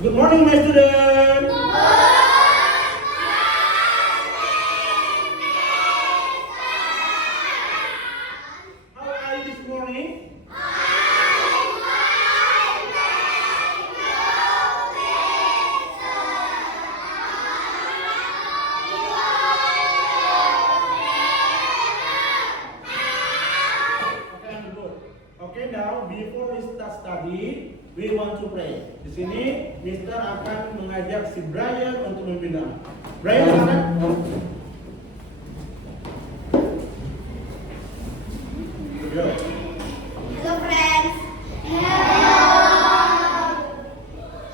Good morning, my student. How are you this morning? Okay, I'm good. Okay, now before we start study, we want to pray. Di sini, Mister akan mengajak si Brian untuk memimpin. Brian, silakan. Yo. Hello friends. Hello.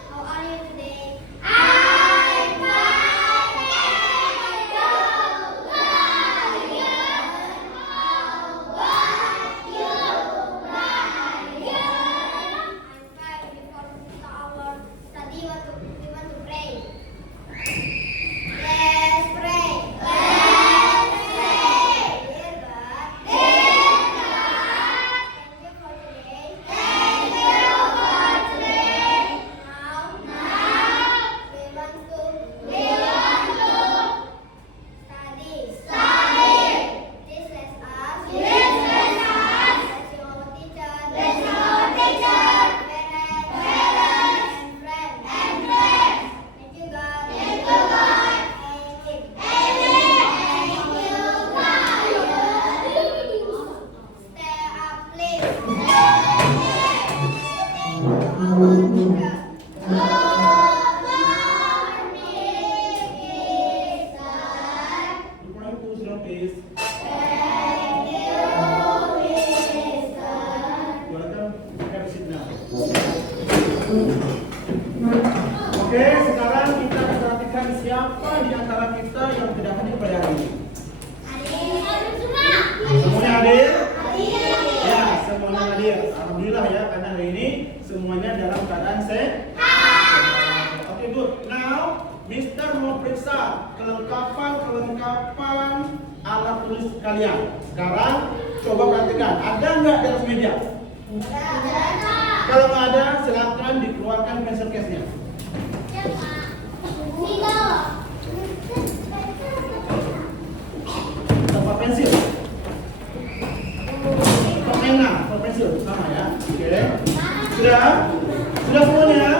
How are you today? I'm fine. How are you? How are you? I'm fine. Before we start our study, we want to pray. Let's pray. Let's pray. Dear God. Thank you for today. Thank you for today. Now we want to study. Please let us. Bless your teacher. Parents and friends. Thank you God. Amen. Thank you God. Stay up, please. Good morning, who's wrong, please? Welcome. Have a seat now. Oke, sekarang kita akan perhatikan siapa di antara kita yang tidak hadir pada hari ini. Semuanya hadir? Ya, semuanya hadir. Alhamdulillah ya, karena hari ini semuanya dalam keadaan sehat. Oke, good. Now, Mister mau periksa kelengkapan alat tulis kalian. Sekarang coba perhatikan, ada nggak di atas meja? Kalau nggak ada, silakan dikeluarkan pencil case-nya. Tanpa pensil, pena, atau pensil sama ya. Oke, sudah semuanya.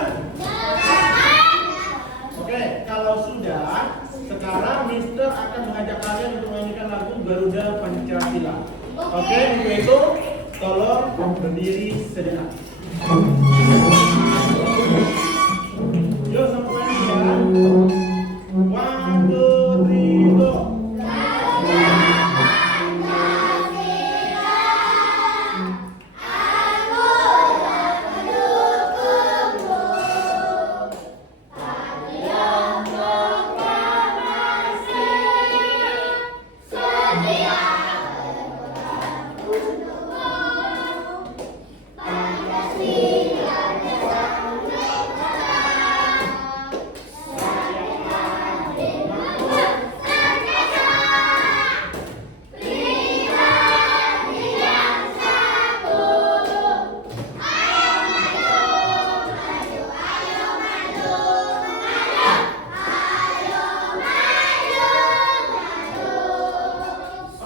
Oke, kalau sudah, sekarang Mister akan mengajak kalian untuk menyanyikan lagu Garuda Pancasila. Oke, untuk itu tolong berdiri sejenak. Yuk semuanya ya. 1, 2, 3, go.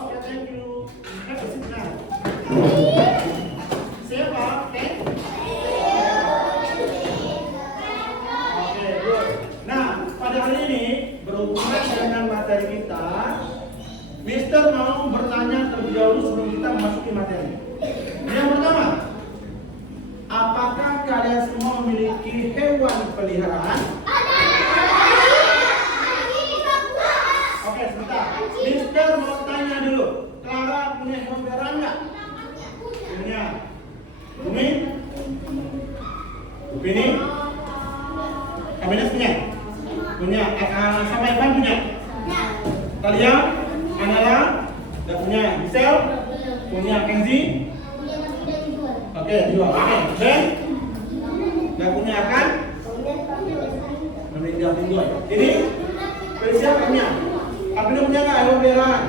Oke, thank you. Have a seat now. Siapa? Oke. Oke, good. Nah, pada hari ini berhubungan dengan materi kita, Mister mau bertanya terlebih dahulu sebelum kita memasuki materi. Yang pertama, apakah kalian semua memiliki hewan peliharaan? Oke, sebentar. Mister mau tanya dulu. Clara punya hewan peliharaan nggak? Punya. Bumi? Bini? Kabinets punya? Punya. Sama Ivan punya? Kalian? Anara? Nggak punya. Gisel? Punya. Kenzi? Oke, dua. Oke, Ben? Nggak punya kan? Meninggal minggu. Ini? Spesial punya? Kabinets punya nggak hewan peliharaan?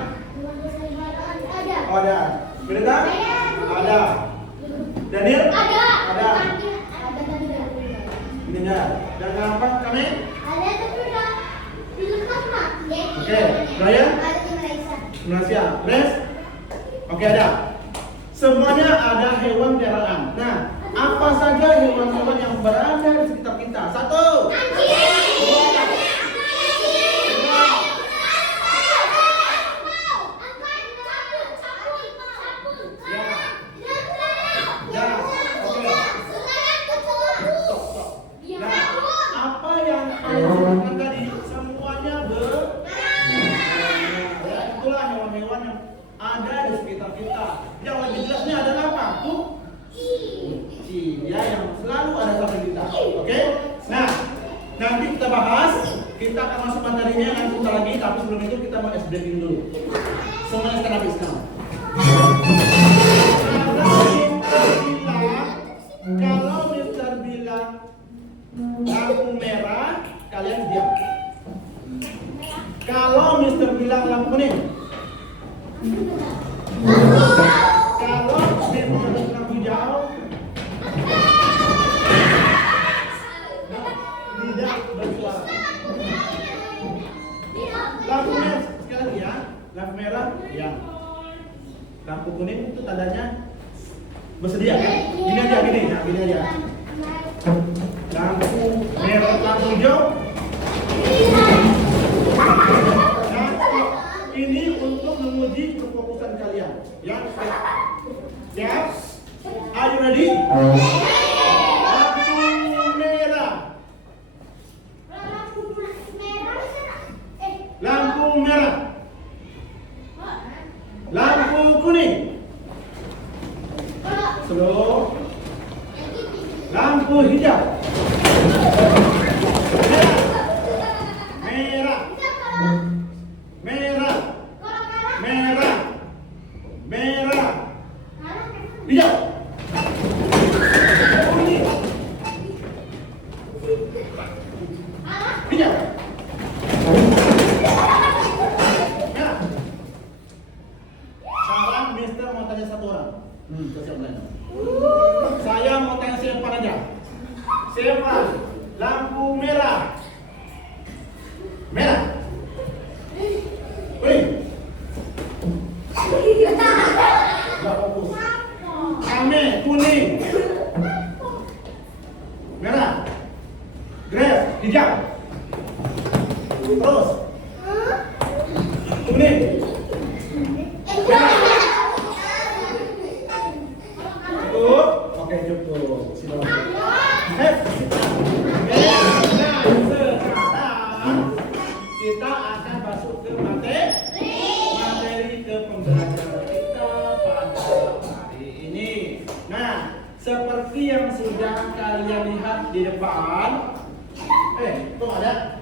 Oh, ada. Berita? Ada. Daniel? Ada. Ini Tidak. Dan apa kami? Ada tapi udah dilengkap mak. Oke. Brian? Ada di Malaysia. Malaysia. Grace? Oke, ada. Semuanya ada hewan peliharaan. Nah, apa saja hewan-hewan yang berada di sekitar kita? Satu. Apa yang saya sebutkan tadi semuanya ya, itulah hewan-hewan yang ada di sekitar kita. Yang lebih jelasnya adalah apa? Kucing, ya, yang selalu ada sama kita. Oke? Nah, nanti kita bahas. Kita akan masuk materinya nanti sebentar lagi. Tapi sebelum itu kita mau breaking dulu. Semuanya stand up sekarang. Kalau Mister bilang lampu merah, kalian diam. Kalau Mister bilang lampu kuning, kalau Mister bilang lampu hijau, tidak bersuara. Lampu merah sekali lagi ya. Lampu merah, diam. Lampu kuning itu tandanya bersedia kan? Gini aja, gini aja. Lampu merah, lampu hijau. Nah, ini untuk menguji kefokusan kalian. Yang siap? Are you ready? Lampu merah. Lampu merah. Lampu kuning. Slow. Lampu hijau. Merah. Merah. Merah. Merah. Hijau. Kuning. Hijau. Merah. Sekarang Mister mau tanya satu orang. Siap tanya. Saya mau tanya siapa aja. Siapa? Lampu merah. Merah. Kuning. Gak fokus. Kame, kuning. Merah. Grace, hijau. Terus. Kuning. Merah. Cukup? Oke, cukup. Silakan. Nah, sekarang kita akan masuk ke materi ke pembelajaran kita pada hari ini. Nah, seperti yang sudah kalian lihat di depan, tuh ada.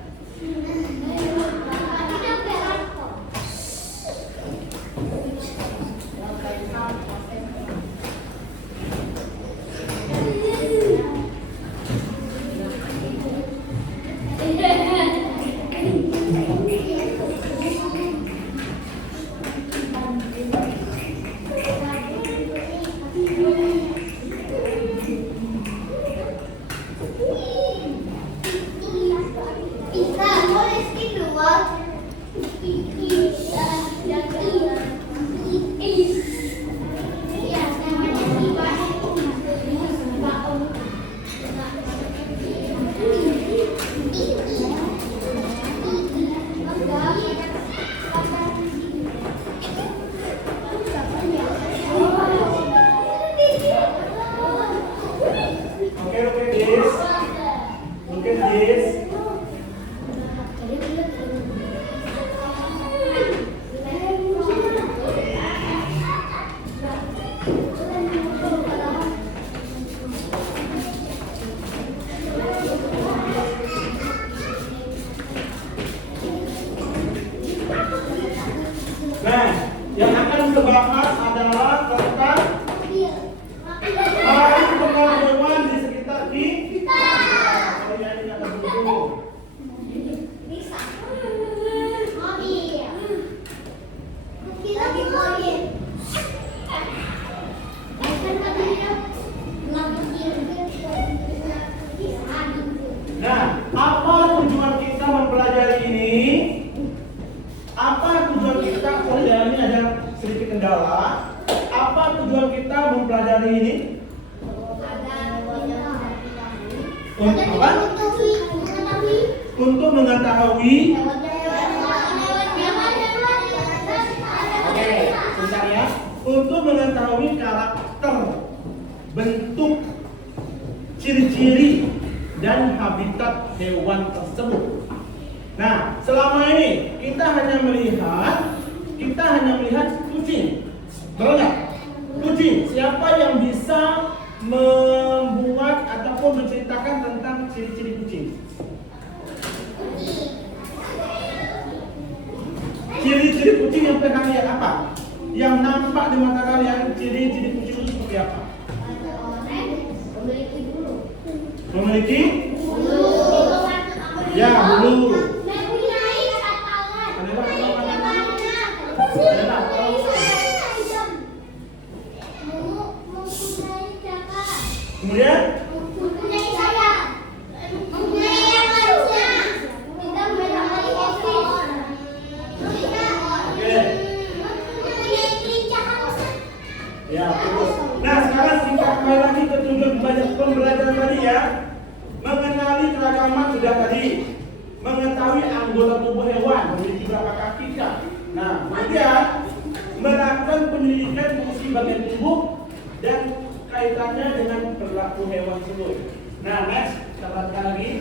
hari ini? Untuk apa? Untuk mengetahui. Oke, sebentar ya. Untuk mengetahui karakter, bentuk, ciri-ciri dan habitat hewan tersebut. Nah, selama ini kita hanya melihat kucing. Betul nggak? Kucing. Siapa yang bisa membuat ataupun menceritakan tentang ciri-ciri kucing? Ciri-ciri kucing yang pernah lihat apa? Yang nampak di mata kalian, ciri-ciri kucing itu seperti apa? Memiliki? Ya, bulu. Kemudian? Ya, terus. Nah, sekarang kita kembali lagi ke tujuan pembelajaran tadi ya. Mengenali keragaman sudah tadi. Mengetahui anggota tubuh hewan memiliki berapa kaki kah? Nah, kemudian melakukan penyelidikan fungsi bagian tubuh dan kaitannya dengan perilaku hewan tersebut. Nah, next, kita lihat lagi.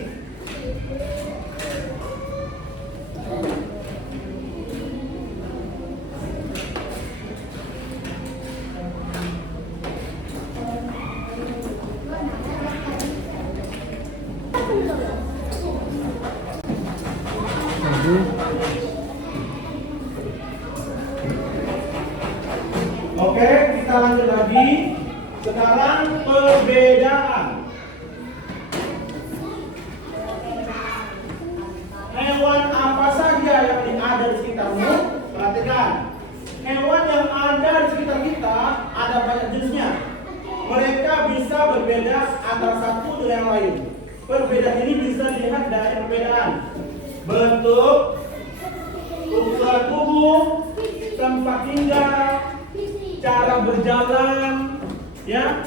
Oke, kita lanjut lagi. Sekarang perbedaan. Hewan apa saja yang ada di sekitarmu? Perhatikan. Hewan yang ada di sekitar kita ada banyak jenisnya. Mereka bisa berbeda antara satu dengan yang lain. Perbedaan ini bisa dilihat dari perbedaan bentuk, ukuran tubuh, tempat tinggal, cara berjalan, ya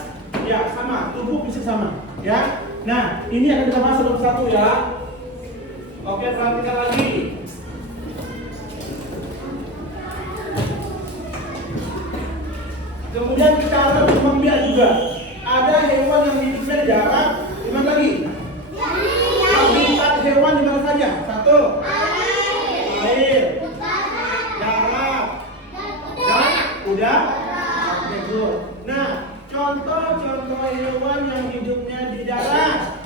sama, tubuh bisa sama, ya. Nah, ini akan kita bahas satu-satu ya. Oke, perhatikan lagi. Kemudian cara berkembang biak juga. Ada hewan yang hidupnya di darat, di mana lagi? Habitat hewan di mana saja? Satu. Air. Darat. Dan udara. Nah, contoh-contoh hewan yang hidupnya di darat.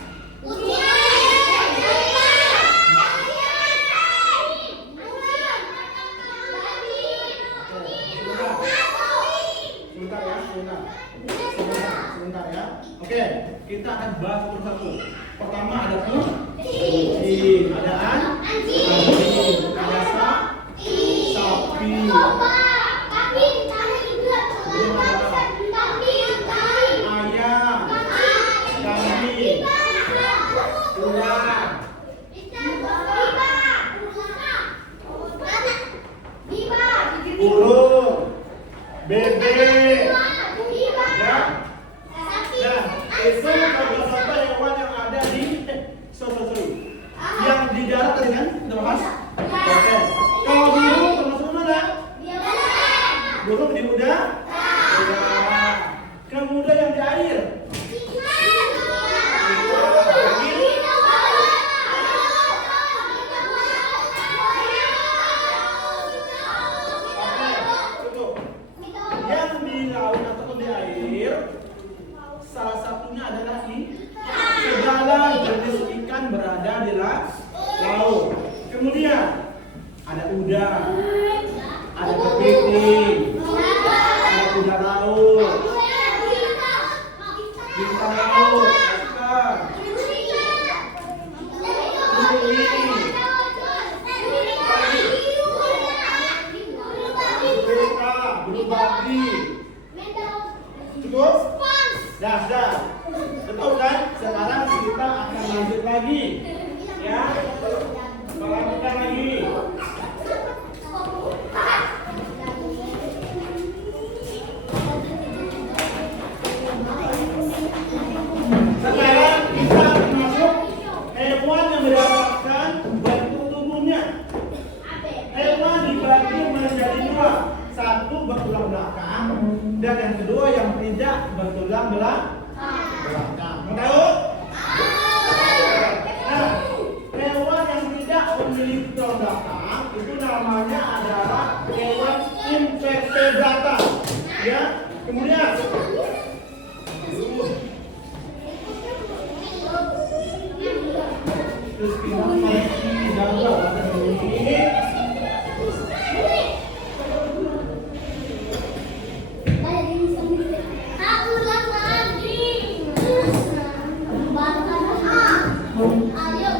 Sebentar ya. Oke, kita akan bahas satu-satu. Pertama ada kucing, ada anjing, ada sapi. Burung, bebek, ya. Nah, itu contoh-contoh hewan yang ada di yang di darat tadi kan kita bahas. Oke. Kalau burung termasuk mana? Burung di udara. Kemudian yang di air. Yang di laut ataupun di air, salah satunya adalah segala jenis ikan berada di laut. Kemudian ada udang, ada kepiting, ada kuda laut, bintang laut, ikan, burung babi. Cukup? Dah. Betul kan? Sekarang kita akan lanjut lagi. Ya. Kita lanjutkan lagi. Spinal versi gambar bahasa ini. Ulang lagi. Ayo,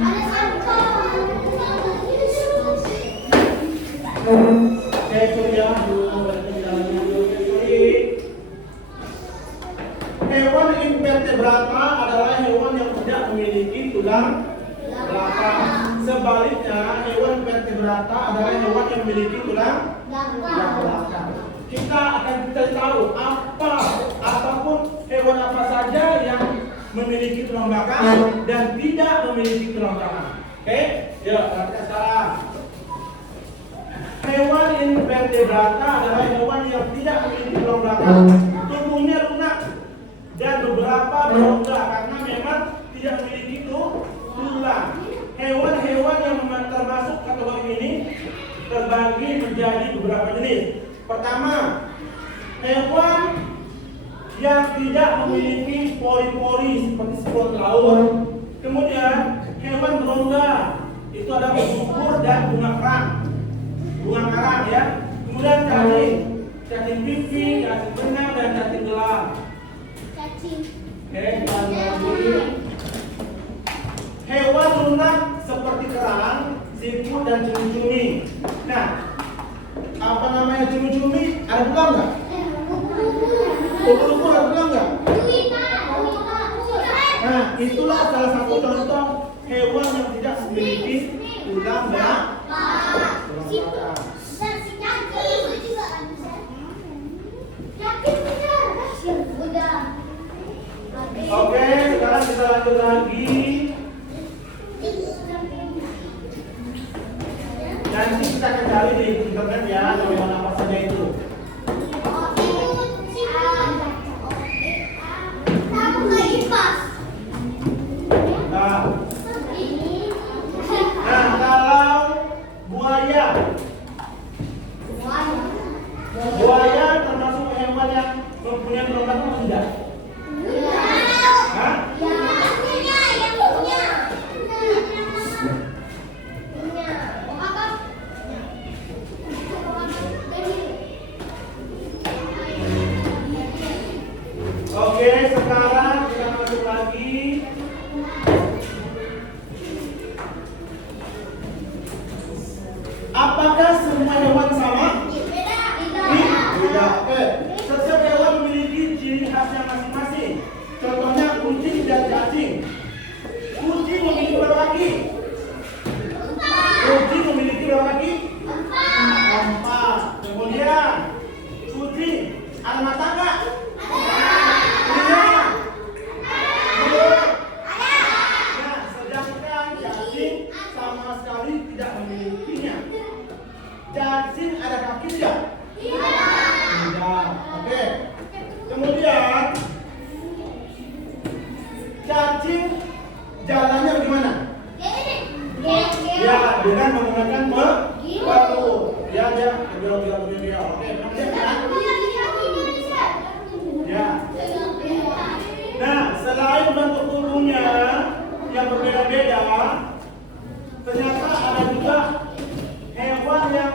ada satu. Oke, kuliah dulu berarti dalamnya dulu. Hewan invertebrata adalah hewan yang tidak memiliki tulang belakang. Sebaliknya, hewan vertebrata adalah hewan yang memiliki tulang belakang. Kita akan cari tahu apapun hewan apa saja yang memiliki tulang belakang dan tidak memiliki tulang belakang. Oke, yuk perhatikan sekarang. Hewan invertebrata adalah hewan yang tidak memiliki tulang belakang. Tubuhnya lunak dan beberapa berongga karena memang tidak memiliki tulang. Hewan-hewan yang termasuk kategori ini terbagi menjadi beberapa jenis. Pertama, hewan yang tidak memiliki pori-pori seperti semut laut. Kemudian hewan berongga itu ada ubur dan bunga karang ya. Kemudian cacing pipih, cacing benang dan cacing gelang. Hewan lunak seperti kerang, siput dan cumi-cumi. Nah, apa namanya cumi-cumi? Ada tulang nggak? Ubur-ubur ada tulang nggak? Nah, itulah salah satu contoh hewan yang tidak memiliki tulang belakang. Oke, sekarang kita lanjut lagi. Nanti kita akan cari di internet ya, hewan apa saja itu. Nah, kalau buaya termasuk hewan yang mempunyai tulang belakang atau tidak? Hah? Oke, sekarang kita masuk lagi. Apakah semua hewan sama? Beda. Oke. Setiap hewan memiliki ciri khasnya masing-masing. Contohnya kucing dan cacing. Kucing memiliki berapa kaki? Kucing memiliki berapa kaki? 4. Kemudian kucing ada mata nggak? Ada. Nah, sedangkan cacing sama sekali tidak memilikinya. Cacing ada kaki tidak? Tidak. Oke. Kemudian cacing jalannya bagaimana? Ya, dengan menggunakan batu. Ya, belok. Oke, kan? Ya. Nah, selain bentuk tubuhnya yang berbeda-beda, ternyata ada juga hewan yang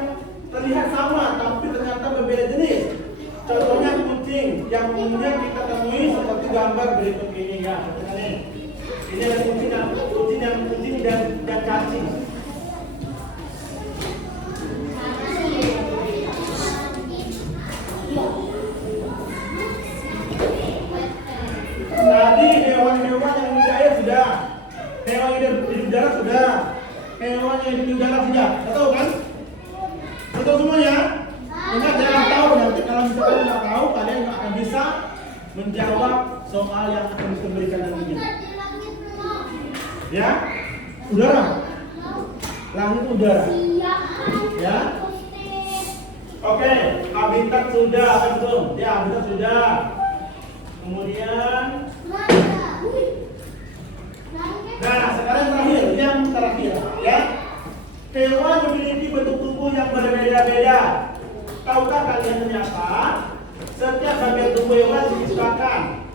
terlihat sama tapi ternyata berbeda jenis. Contohnya kucing yang umumnya kita temui seperti gambar berikut ini ya. Ini ada kucing dan cacing. Tadi hewan-hewan yang hidup di air sudah, hewan yang hidup di darat sudah, hewan yang hidup di darat sudah. Tahu kan? Betul semuanya? Ingat jangan tahu, nanti kalau misalkan nggak tahu kalian nggak akan bisa menjawab soal yang akan diberikan nantinya. Ya? Udara? Langit udara. Ya? Oke, habitat sudah, betul. Ya, habitat sudah. Kemudian nah, sekarang yang terakhir ya. Hewan memiliki bentuk tubuh yang berbeda-beda. Tahukah kalian ternyata setiap bagian tubuh hewan diciptakan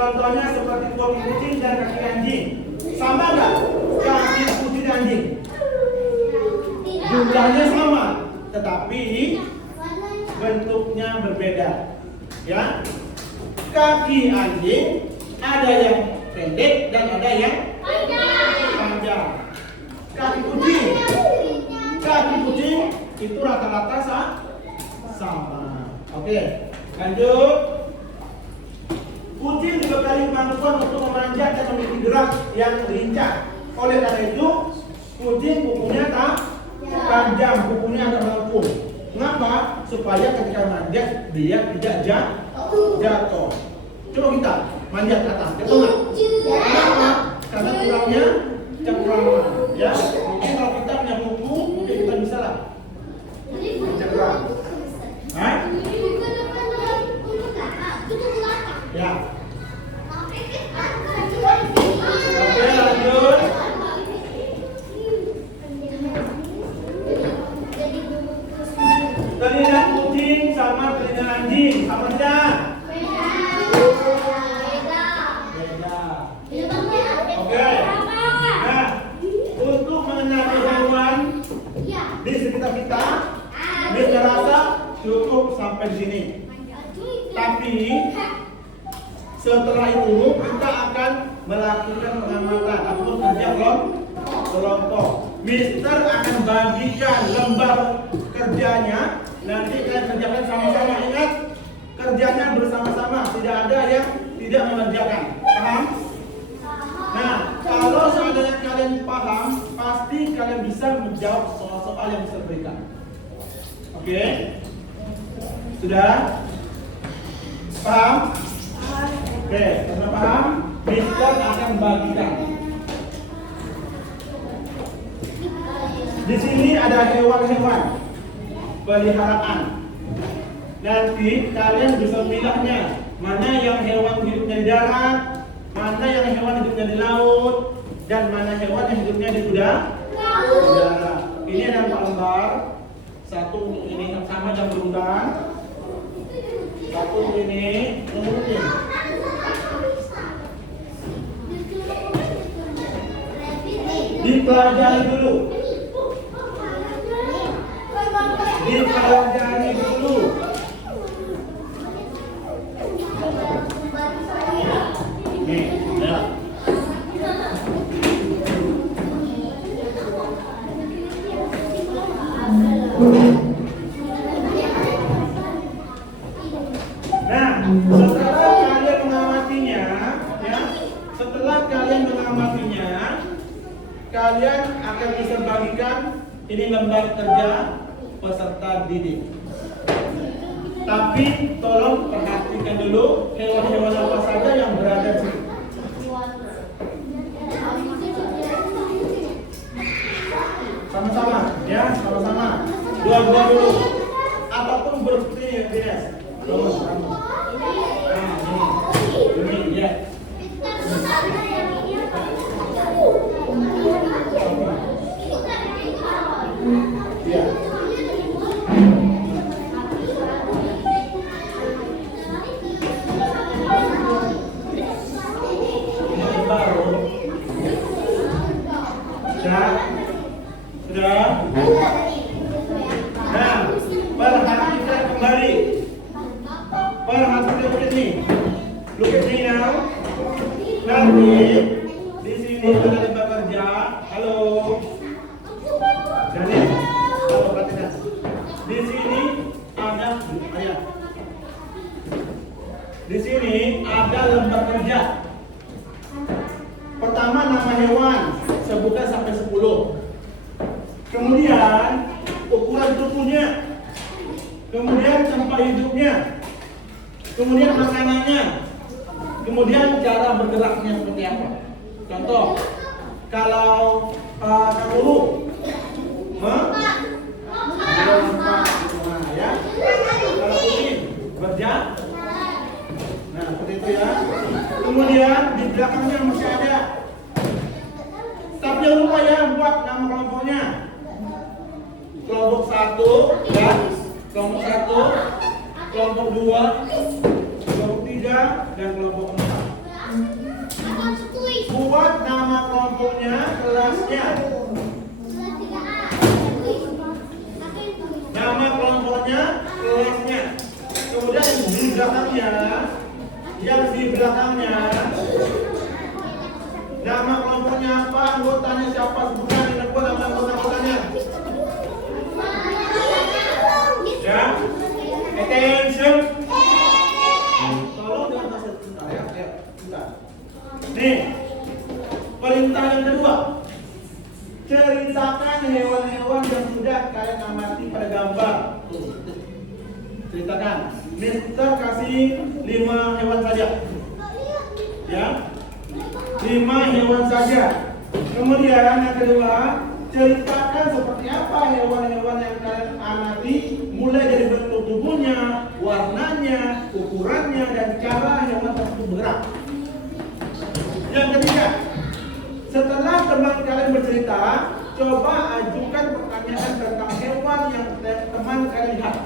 Contohnya seperti kaki kucing dan kaki anjing. Sama nggak? Kaki kucing dan anjing. Jumlahnya sama, tetapi bentuknya berbeda. Ya. Kaki anjing ada yang pendek dan ada yang panjang. Kaki kucing itu rata-rata sama. Oke, lanjut. Kucing dibekali kemampuan untuk memanjat dan memiliki gerak yang lincah. Oleh karena itu, kucing kukunya panjang, kukunya agak melengkung. Mengapa? Supaya ketika manjat dia tidak jatuh. Coba kita manjat ke atas, jatuh nggak? Kenapa? Karena kurangnya cengkraman. Ya, mungkin kalau kita punya kuku, mungkin kita bisa lah mencengkram. Hah? Ya. Oke, lanjut. Telinga kucing sama telinga anjing sama tidak? Beda. Oke. Nah, untuk mengenali hewan di sekitar kita, kita rasa cukup sampai di sini. Tapi setelah itu kita akan melakukan pengamatan atau kerja kelompok. Mister akan bagikan lembar kerjanya. Nanti kalian kerjakan sama-sama. Ingat, kerjanya bersama-sama. Tidak ada yang tidak mengerjakan. Paham? Nah, kalau seandainya kalian paham, pasti kalian bisa menjawab soal-soal yang Mister berikan. Oke? Sudah? Paham? Oke, karena paham, Mister akan bagikan. Di sini ada hewan-hewan peliharaan. Nanti kalian bisa memilihnya, mana yang hewan hidupnya di darat, mana yang hewan hidupnya di laut, dan mana hewan yang hidupnya di udara. Ini ada 4 lembar. Satu untuk ini sama yang berundang. Satu untuk ini, mungkin. Dipelajari dulu. Dipelajari dulu. Nih, ya. Nah, setelah kalian mengamatinya, ya, setelah kalian mengamatinya, kalian akan bisa bagikan ini lembar kerja peserta didik. Tapi tolong perhatikan dulu hewan-hewan apa saja yang berada di sini. Sama-sama, ya, sama-sama. Dua-dua dulu. Apapun berarti ya, tolong kamu. Nah, ini, ya. Ya. Sudah? Nah, perhatikan kembali. Perhatikan ini. Look at me now. Nanti di sini ada lembar kerja. Halo. Jadi, halo perhatikan. Di sini ada ayat. Di sini ada lembar kerja. Pertama nama hewan, sebutkan sampai 10. Kemudian ukuran tubuhnya. Kemudian tempat hidupnya. Kemudian makanannya. Kemudian cara bergeraknya seperti apa. Contoh, kalau kanguru, ya. Kalau kucing berjalan. Nah, seperti itu ya. Kemudian di belakangnya masih ada. Tapi jangan lupa ya buat nama kelompoknya. Kelompok 1 ya. Kelompok 1, kelompok 2, kelompok 3, dan kelompok 4. kelompoknya, kelasnya. Nama kelompoknya, kelasnya. Kemudian yang di belakangnya, nama kelompoknya apa, anggotanya siapa, sebutkan dengan gua nama anggotanya. Ya, attention. Tolong jangan kasih sebentar ya, sebentar. Nih, perintah yang kedua. Ceritakan hewan-hewan yang sudah kalian amati pada gambar. Ceritakan. Mister kasih 5 hewan saja. Ya, 5 hewan saja. Kemudian yang kedua, ceritakan seperti apa hewan-hewan yang kalian amati, mulai dari bentuk tubuhnya, warnanya, ukurannya, dan cara hewan tersebut bergerak. Yang ketiga, setelah teman kalian bercerita, coba ajukan pertanyaan tentang hewan yang teman kalian lihat.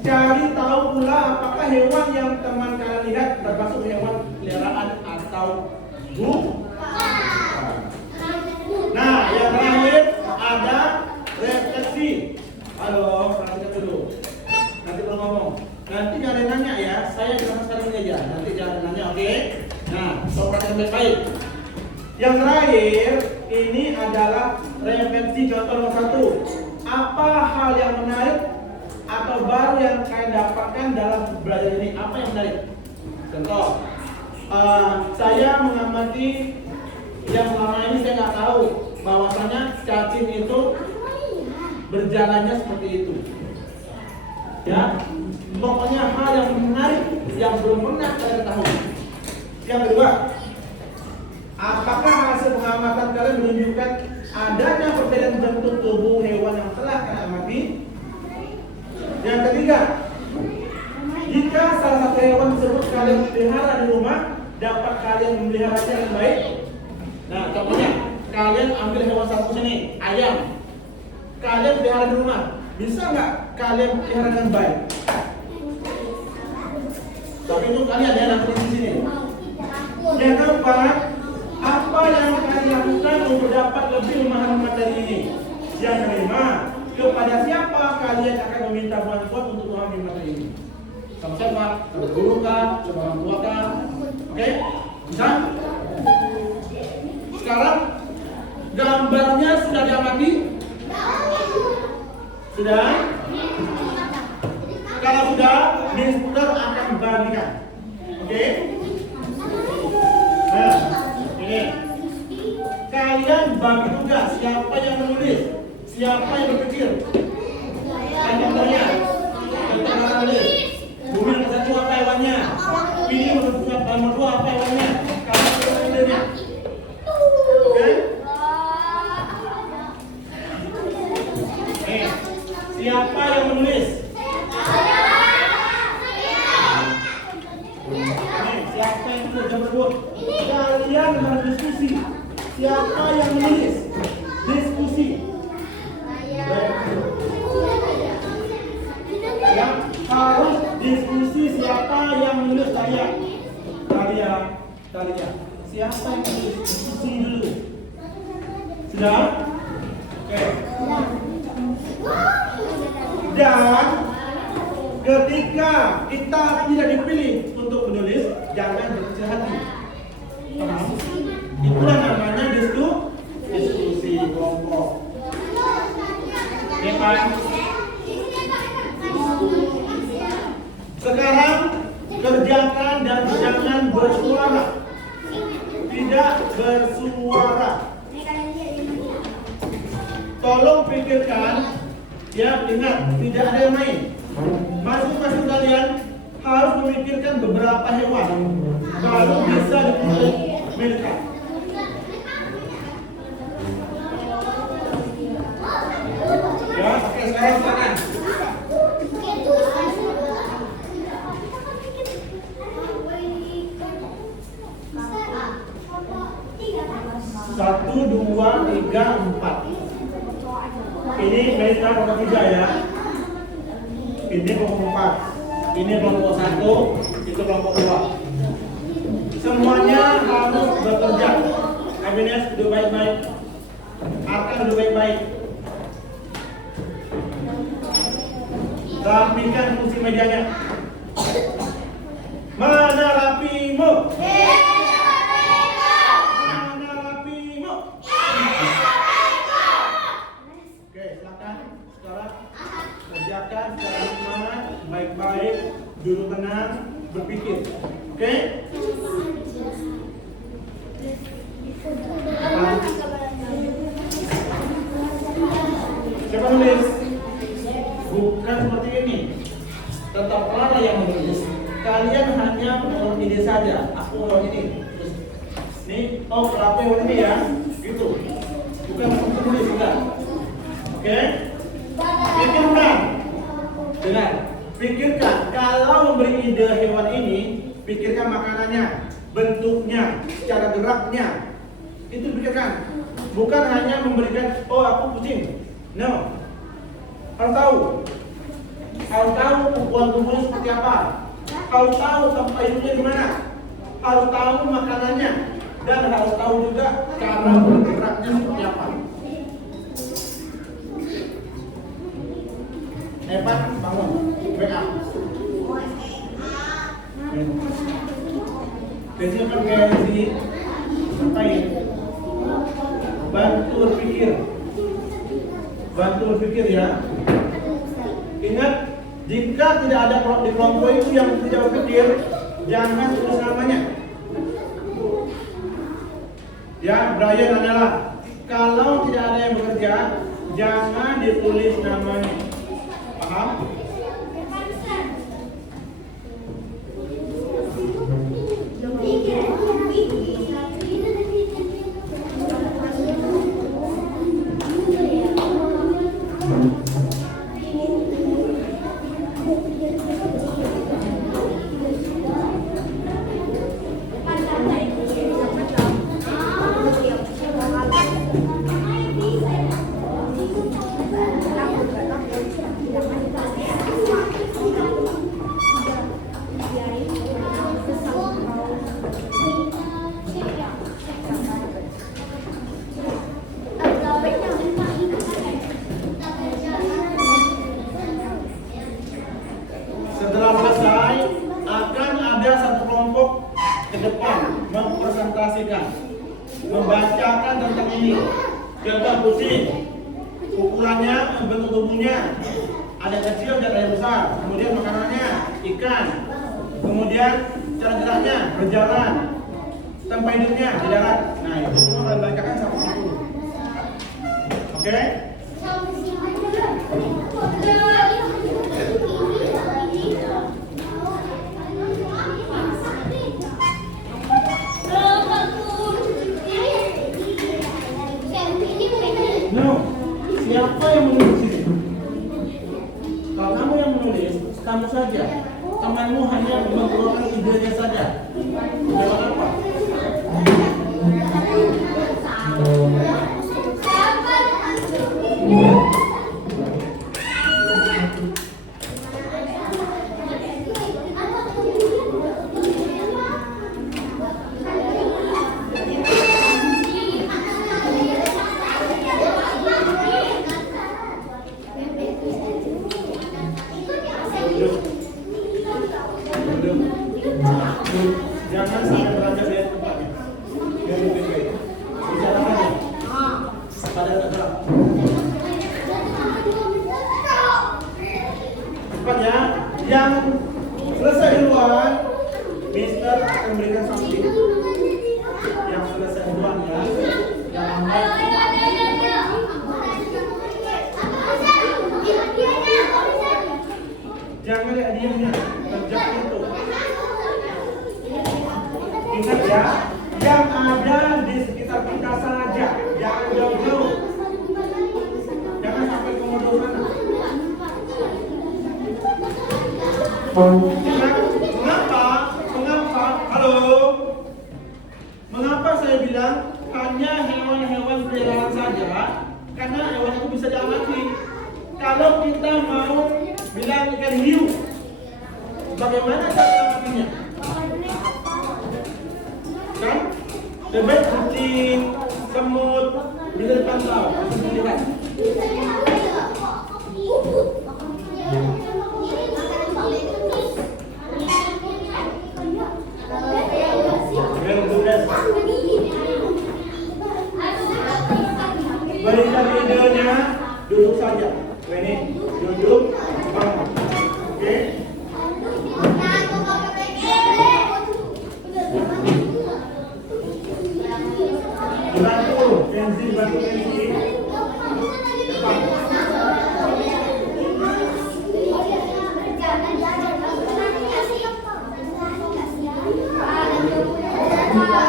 Cari tahu pula apakah hewan yang teman kalian lihat termasuk hewan peliharaan atau bukan. Nah, yang terakhir ada refleksi. Halo, perhatikan dulu. Nanti kalau ngomong, nanti jangan nanya ya. Saya cuma sekali aja. Nanti jangan nanya, oke? Nah, perhatikan baik-baik. Yang terakhir ini adalah refleksi. Contoh nomor 1. Apa hal yang menarik atau baru yang kalian dapatkan dalam belajar ini? Apa yang menarik? Contoh, saya mengamati yang selama ini saya nggak tahu bahwasanya cacing itu berjalannya seperti itu. Ya, pokoknya hal yang menarik yang belum pernah kalian tahu. Yang kedua, apakah hasil pengamatan kalian menunjukkan adanya perbedaan bentuk tubuh hewan yang telah kalian amati? Yang ketiga, jika salah satu hewan tersebut kalian pelihara di rumah, dapat kalian memeliharanya dengan baik? Nah, contohnya, kalian ambil hewan satu sini, ayam. Kalian pelihara di rumah, bisa nggak kalian pelihara dengan baik? Tapi itu kalian ada nanti di sini. Yang keempat, apa yang kalian lakukan untuk dapat lebih memahami materi ini? Yang kelima, kepada siapa kalian akan meminta bantuan untuk memahami materi ini? Sama siapa? Sama guru kah? Sama orang tua kah? Oke? Bisa? Sekarang gambarnya sudah diamati? Sudah? Kalau sudah, Mister akan bagikan. Oke? Nah, ini. Kalian bagi tugas. Siapa yang menulis? Siapa yang berpikir? Contohnya, menulis. Bumi nomor 1 apa hewannya? Pilih nomor 2 apa hewannya? Kalian berpikirnya. Oke? Siapa yang menulis? Siapa yang menulis? Jangan berebut. Kalian berdiskusi. Siapa yang menulis? Diskusi. Ya, harus diskusi siapa yang menulis kalian. Kalian. Siapa yang menulis? Diskusi dulu. Sudah? Oke. Dan ketika kita tidak dipilih untuk menulis, jangan berkecil hati. Paham? Itulah namanya diskusi kelompok. Ya kan? Sekarang kerjakan dan jangan bersuara. Tidak bersuara. Tolong pikirkan. Ya, ingat, tidak ada yang main. Masing-masing kalian harus memikirkan beberapa hewan. Kalau bisa dipilihkan. Ya, oke, sekarang silakan. Satu, dua, tiga, empat. Ini baiklah kelompok 3 ya. Ini kelompok 4. Ini kelompok 1. Itu kelompok 2. Semuanya harus bekerja. Happiness duduk baik-baik. Arkan duduk baik-baik. Rapikan kursi mejanya. Mana rapimu? Mana rapimu? Oke, silakan. Sekarang kerjakan secara semangat, baik-baik, duduk tenang, berpikir. Oke? Siapa nulis? Bukan seperti ini. Tetaplah yang menulis. Kalian hanya menurut ide saja. Aku mau ini. Terus, nih, oh rapi ini ya. Gitu. Bukan untuk tulis juga. Oke? Pikirkan. Dengar. Pikirkan. Kalau memberi ide hewan ini, pikirkan makanannya, bentuknya, cara geraknya. Itu pikirkan. Bukan hanya memberikan, oh aku kucing. No. Harus tahu. Harus tahu ukuran tubuhnya seperti apa. Harus tahu tempat hidupnya di mana. Harus tahu makanannya. Dan harus tahu juga cara bergeraknya seperti apa. Evan, bangun. Wake up. Biasanya kan kayak di ngapain? Bantu berpikir. Bantu berpikir ya. Ingat, jika tidak ada di kelompok itu yang tidak berpikir, jangan tulis namanya. Ya, Brian adalah kalau tidak ada yang bekerja, jangan ditulis namanya. Paham? Setelah selesai, akan ada satu kelompok ke depan mempresentasikan, membacakan tentang ini. Contoh kucing, ukurannya, bentuk tubuhnya, ada kecil dan ada besar. Kemudian makanannya ikan. Kemudian cara geraknya berjalan. Tempat hidupnya di darat. Nah itu semua akan dibacakan sama itu. Oke? No, siapa yang menulis ini? Kalau kamu yang menulis, kamu saja. Temanmu hanya mengeluarkan idenya saja. Jangan apa? Jangan sampai belajar dari tempatnya. Biar lebih baik. Bicara saja. Pada gerak. Cepat ya. Yang selesai duluan, Mister akan memberikan something. Yang selesai duluan ya. Yang lambat. Jangan lihat diamnya. Kerja itu. Ingat ya, yang ada di sekitar kita saja, jangan jauh-jauh, jangan sampai ke modal sana. Mengapa? Halo, mengapa saya bilang hanya hewan-hewan peliharaan saja? Karena hewan itu bisa diamati. Kalau kita mau bilang ikan hiu, bagaimana cara mengamatinya? Kan? Lebih kucing, dari pantau, langsung dilihat. Berikan idenya, duduk saja. Ini duduk, bangun. Oke? Bantu, Kenzi, bantu Kenzi. Depan.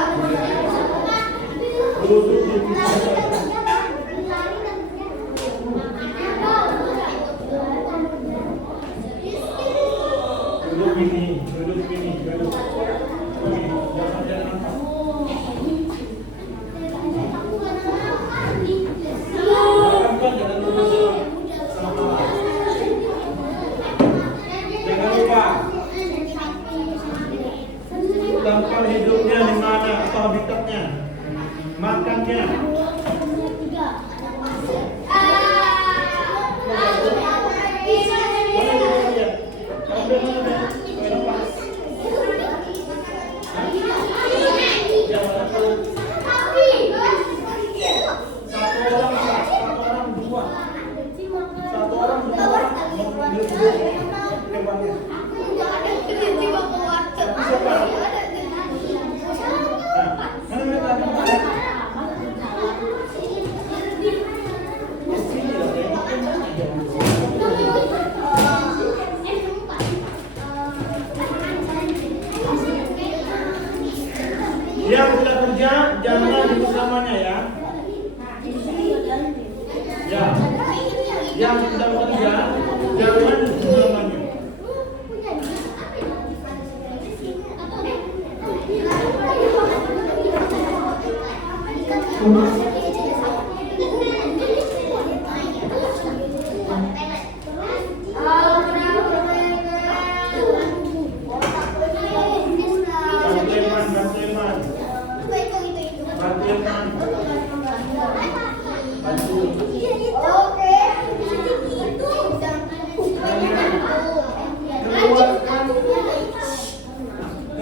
Duduk di duduk ini. Oke, jangan angkat. Jangan lupa tempat hidupnya di mana atau habitatnya, makannya. Yang sudah kerja jangan duduk lamanya ya. Ya. Yang sudah kerja jangan duduk lamanya.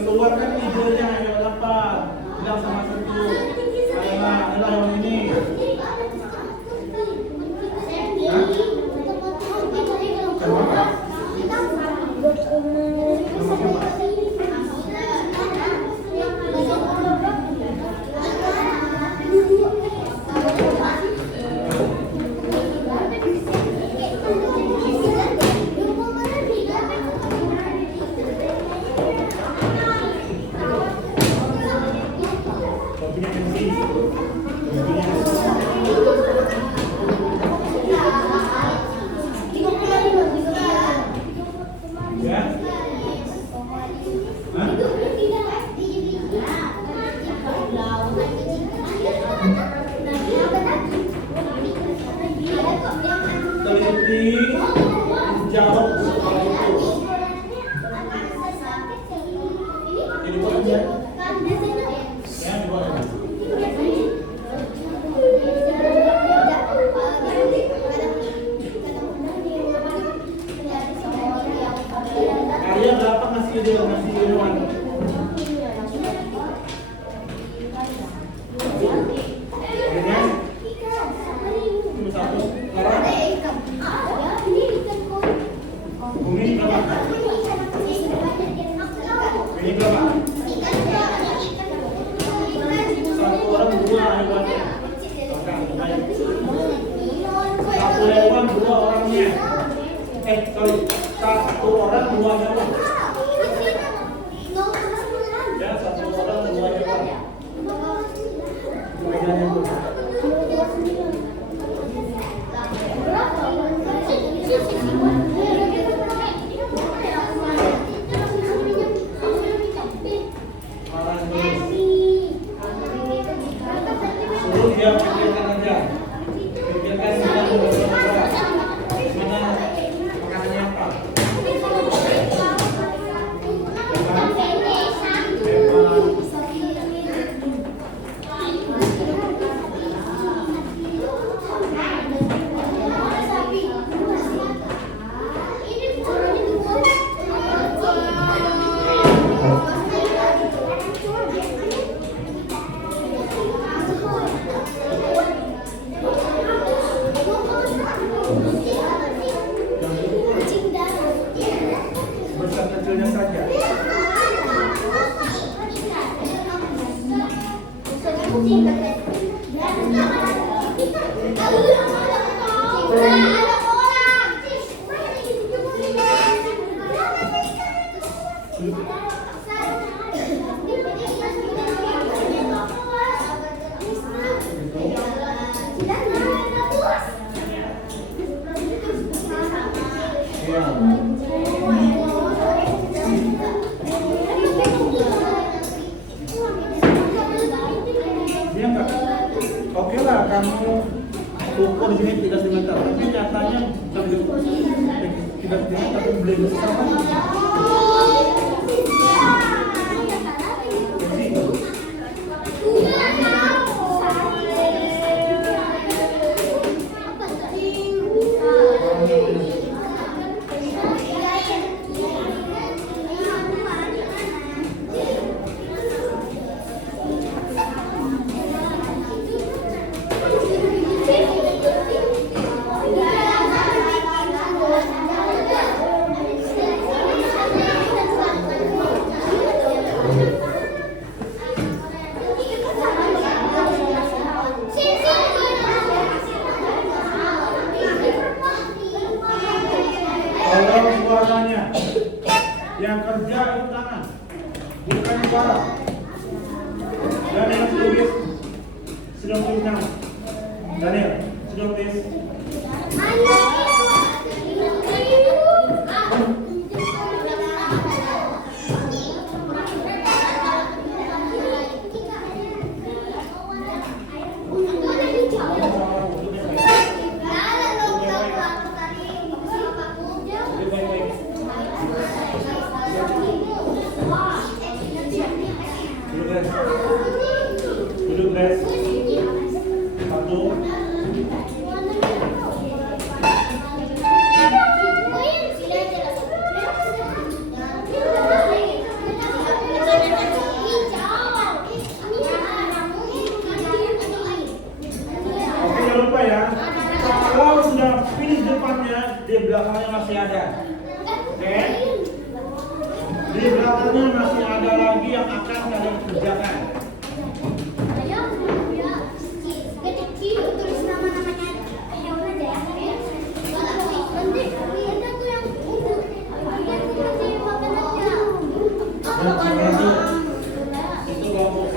Keluarkan idenya yang dapat. Bilang sama satu. Adalah yang ini. Jawab soal itu. Jadi buat aja. Ya, buat aja. Kalian berapa ngasih dia ngasih minuman? Cuma satu. Ini berapa? Ini berapa? Satu orang dua hewannya. Satu hewan dua orangnya. Sorry, satu orang dua hewan. Ya, satu orang dua hewan. Suruh dia pikirkan aja. Pikirkan mana makanannya apa. Dia enggak. Oke lah kamu ukur di sini 3 cm, tapi nyatanya bukan 3 cm tapi beli besar kan? Tolong suaranya. Yang kerja itu tangan, bukan suara. Daniel tulis. Sudah tulis tangan. Daniel, sudah tulis. Duduk guys. Satu. Oke, jangan lupa ya. Kalau sudah finish depannya, di belakangnya masih ada. Oke? Di belakangnya masih ada lagi yang akan kalian kerjakan. Itu kelompok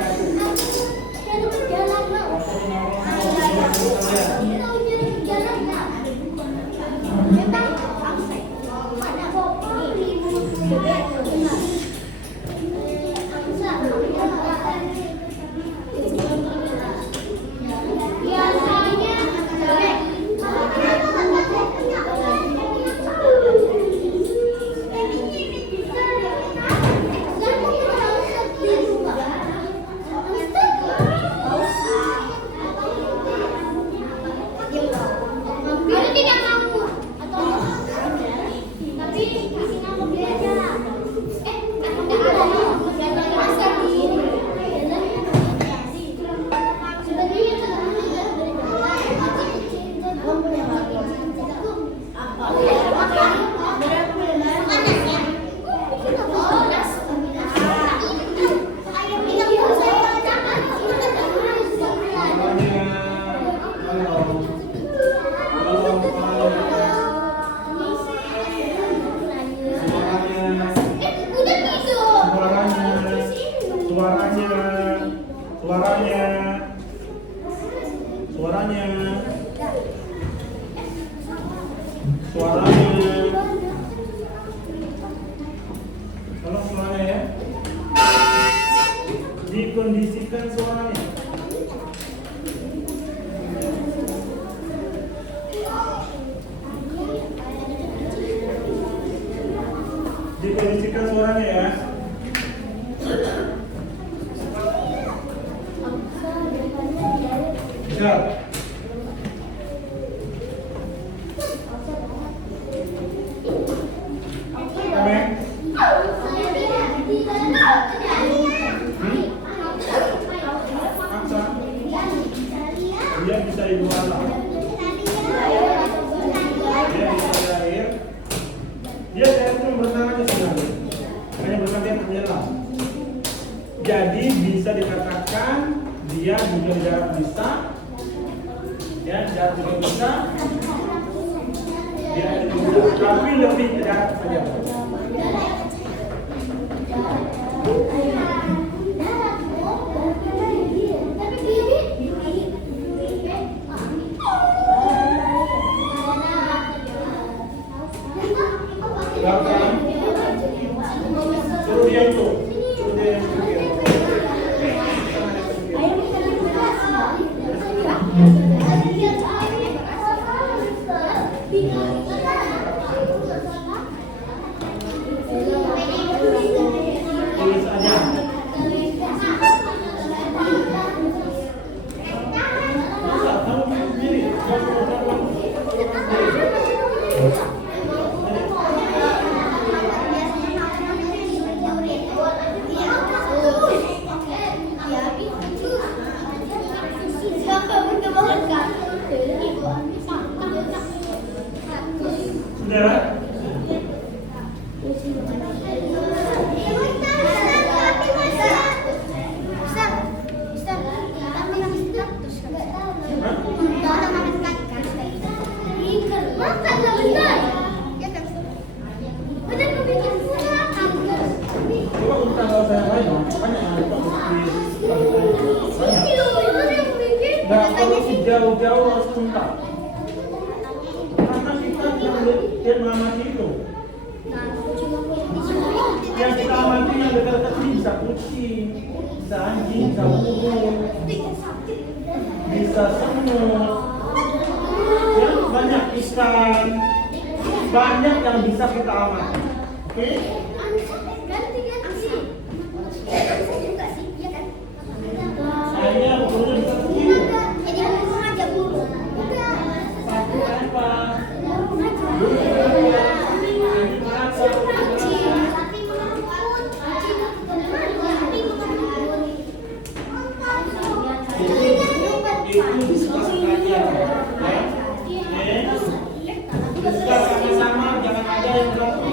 'Jadi bisa dikatakan dia juga jarak bisa, Ya, dia juga bisa. Dia juga bisa, tapi lebih tidak saja. Silakan. Suruh dia itu. Suruh dia yang berpikir. Tulis aja. Masa kamu bikin sendiri? Sudah? Coba untuk tanggal saya lain dong, banyak yang lupa Nggak perlu jauh-jauh harus tuntas. Karena kita yang mengamati itu. Yang kita amati yang dekat-dekat ini bisa kucing, bisa anjing, bisa burung, bisa semut, ya banyak ikan, banyak yang bisa kita amati. Oke? Saya burungnya bisa kecil. Satu apa? Itu diskus aja, ya. Diskus sama-sama, jangan ada yang berlaku.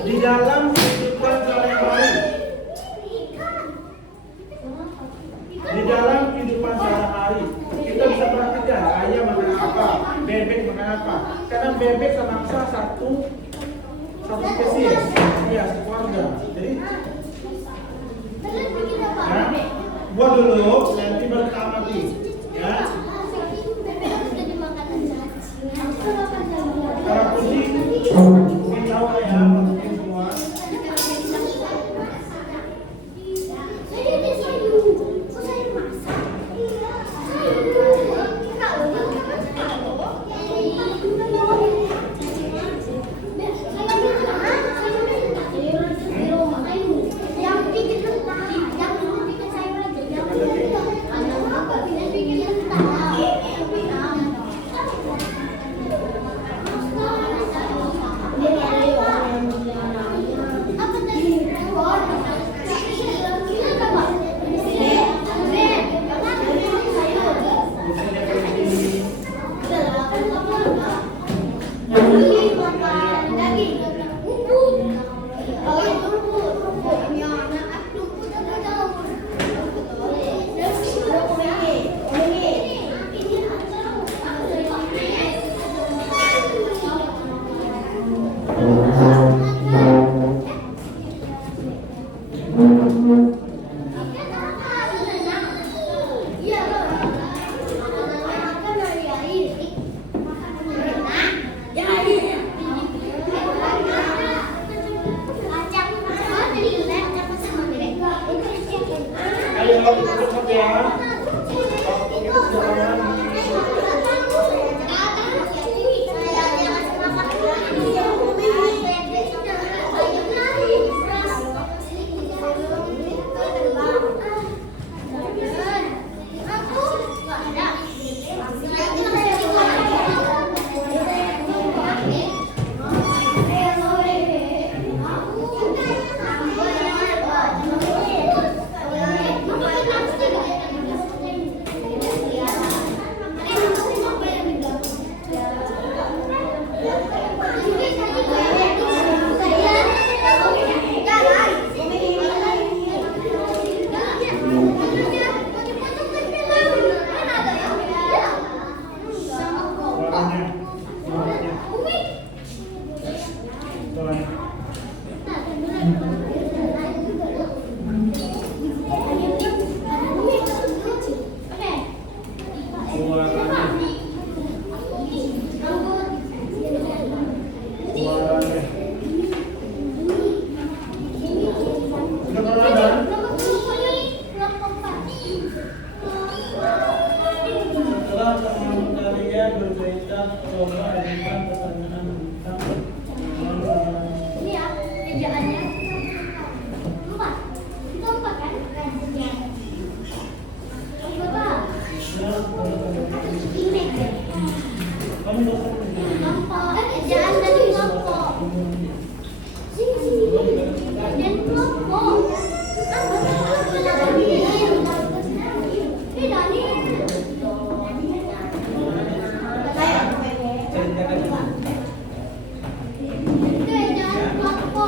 Di dalam kehidupan sehari-hari, di dalam kehidupan sehari-hari kita bisa perhatikan ayam makan apa, bebek makan apa. Karena bebek sama angsa satu spesies, ya sekeluarga. Jadi, ya, buat dulu nanti baru kita amati, ya. Para kucing, mungkin tahu ya, mungkin semua. Sudah pernah dan? Setelah teman kalian bercerita, coba ajukan pertanyaan tentang Ini ya, ejaannya. Empat. Itu empat kan? Bapak. Ini. kamu dosen. Kelompok. Ejaan dari kelompok. Sini. Dan kelompok. Apa Dani. Itu ejaan kelompok.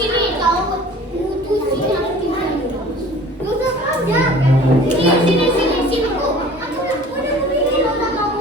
Sini tahu mutusin aku di mana? Lu udah ada. Sini Bu. Aku udah begini loh kamu.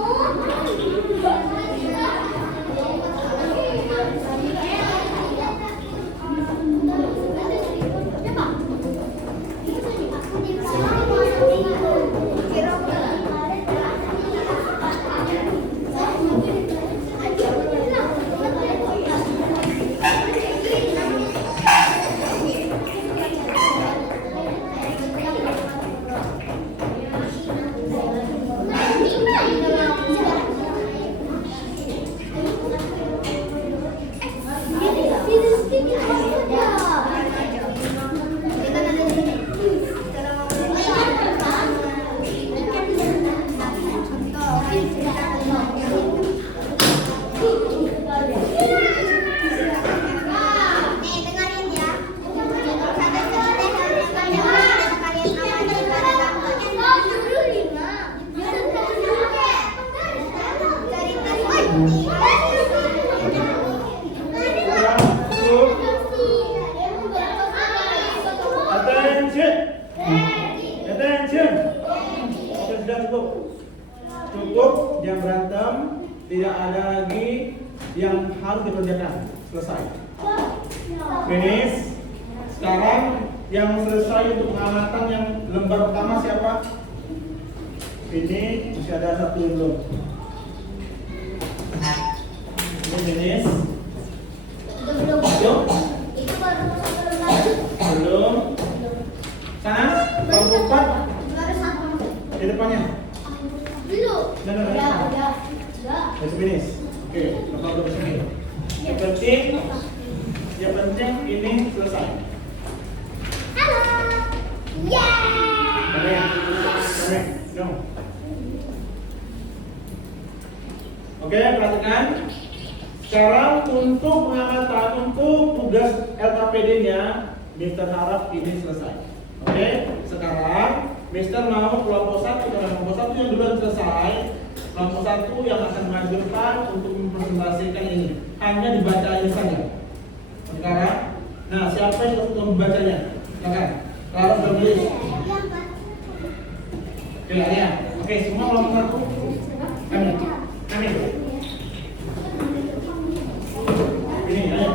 Attention. Sudah cukup. Cukup, jangan berantem. Tidak ada lagi yang harus dikerjakan. Selesai. Finish. Sekarang yang selesai untuk pengamatan yang lembar pertama siapa? Ini masih ada satu yang belum. Ini finish. Yuk. Belum. Sana, kelompok 4 di depannya. Belum. Udah. Let's finish. Oke, lepas dulu sini. Yang penting ini selesai. Halo. Go. Oke, perhatikan. Sekarang untuk pengamatan untuk tugas LKPD-nya, Mister harap ini selesai. Oke, sekarang Mister mau kelompok 1 karena kelompok 1 yang duluan selesai. Kelompok 1 yang akan maju depan untuk mempresentasikan ini. Hanya dibacanya saja. Sekarang, nah siapa yang untuk membacanya? Silakan. Kalau sudah tulis. Oke, ya. Oke, semua kelompok 1. Amin. Ini, ayo.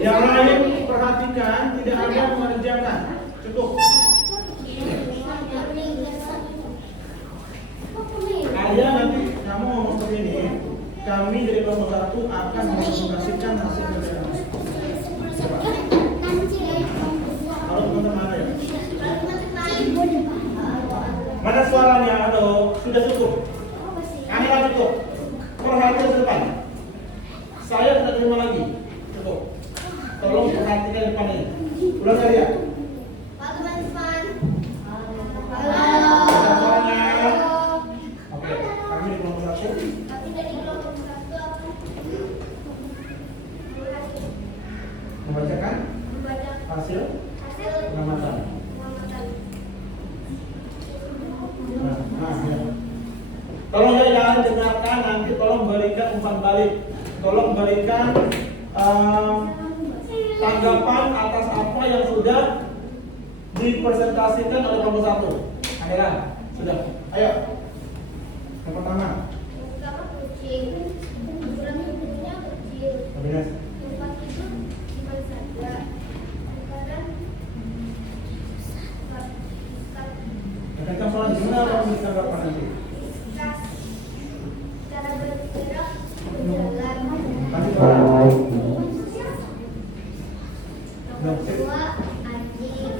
Yang lain perhatikan, tidak ada yang mengerjakan. Cukup. Kalian nanti kamu ngomong seperti ini. Kami dari kelompok 1 akan mempresentasikan hasil kerjaan. Kalau teman-teman ada ya? Mana suaranya? Aduh, sudah cukup. Kamera cukup. Perhatikan ke depan. Saya tidak terima lagi. Cukup. Tolong perhatikan depan ini. Ulang kali ya. Halo teman-teman. Ada suaranya. Oke, kami di kelompok 1. Kami dari kelompok 1 Membacakan membaca hasil hasil pengamatan. pengamatan. Nah, ya. Tolong ya jangan dengarkan, nanti tolong berikan umpan balik. Tolong berikan tanggapan atas apa yang sudah dipresentasikan oleh kelompok 1. Ada kan? Sudah. Ayo. Yang pertama. Pertama kucing. Ukuran tubuhnya kecil. Kabinet. Tempat tidur di mana saja. Makanan Kencang soal gimana kalau bisa berapa nanti? kas. Cara bergerak berjalan. Kasih suara. Nomor 2 anjing.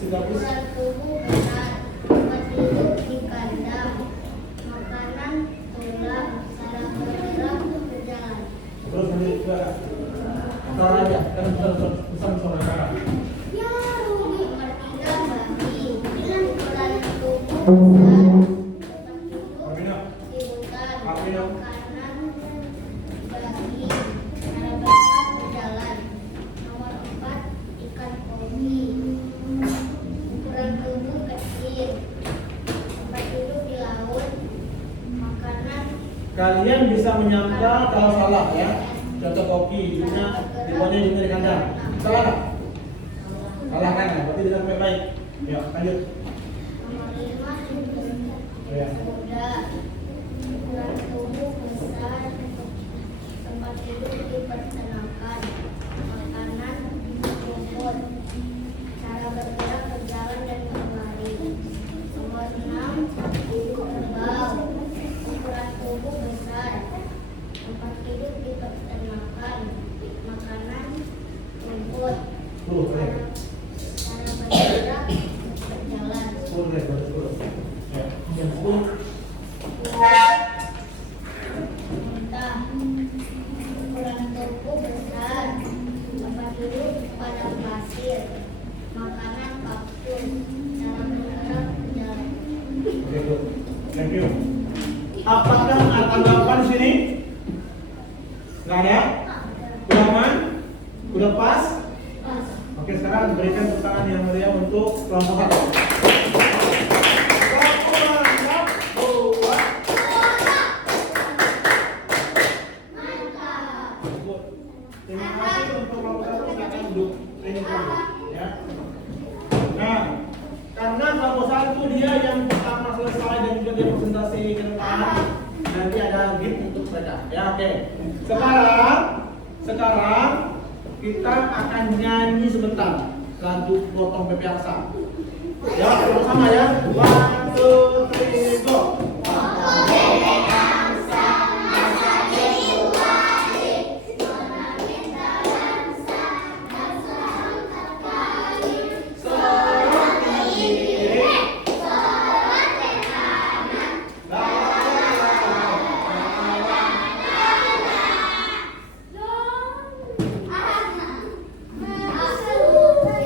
Sudah habis. Ukuran tubuh besar. Tempat tidur di kandang. Makanan tulang. Cara bergerak berjalan. Terus nanti juga antara aja, kan bisa suara sekarang. Ya, Rumi. Nomor 3 babi. Ukuran tubuh besar. Tempat tidur Kabinet. di hutan. Kabinet. Makanan babi. Cara bergerak berjalan. Nomor 4 ikan koi. Ukuran tubuh kecil. Tempat hidup di laut. Makanan Kalian bisa menyangka kalau salah ya. Contoh kopi, jadinya dibuatnya juga di kandang. Salah nggak? Salah kan? Berarti dengan baik-baik. Ya, lanjut. nomor 5 Ya. kuda. Ukuran tubuh besar. Tempat hidup di peternakan. Makanan rumput. Cara bergerak berjalan dan berlari. Nomor 6 kerbau. Ukuran tubuh besar. Tempat hidup di peternakan. Makanan rumput. Tuh, ya. Cara bergerak berjalan. 10 deh, baru 10. Ya, yang 10. Unta. Ukuran tubuh besar. Tempat hidup padang pasir. Makanan kaktus. Cara bergerak berjalan. Oke, good. Thank you. Apakah ada tanggapan di sini? Nggak ada? Udah aman? Udah pas? Pas. Oke, sekarang berikan tepuk tangan yang meriah untuk kelompok 1. Terima kasih untuk kelompok 1. Silakan duduk. Ini dulu, ya. Nah, karena kelompok 1 dia yang pertama selesai dan juga dia presentasi ke depan, nanti ada gift untuk mereka. Ya, oke. Sekarang kita akan nyanyi sebentar lagu Potong Pepe Aksa. Ya, sama ya. 1, 2, 3, go.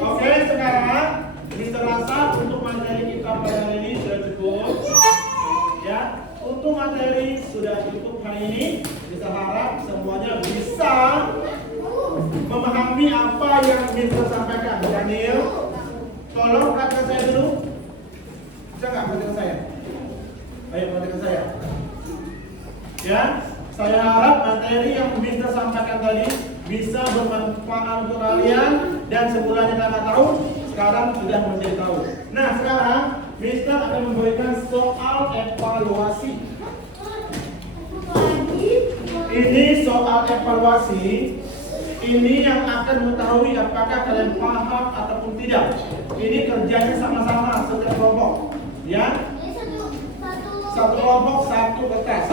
Oke, sekarang Mister Rasa untuk materi kita pada hari ini sudah cukup. Ya, untuk materi sudah cukup hari ini. Kita harap semuanya bisa memahami apa yang Mister sampaikan. Daniel, tolong perhatikan saya dulu. Bisa nggak perhatikan saya? Ayo perhatikan saya. Ya, saya harap materi yang Mister sampaikan tadi bisa bermanfaat untuk kalian dan semulanya kalian tahu, sekarang sudah menjadi tahu. Nah, sekarang Mister akan memberikan soal evaluasi. Ini soal evaluasi. Ini yang akan mengetahui apakah kalian paham ataupun tidak. Ini kerjanya sama-sama setiap kelompok. Ya, satu kelompok satu kertas,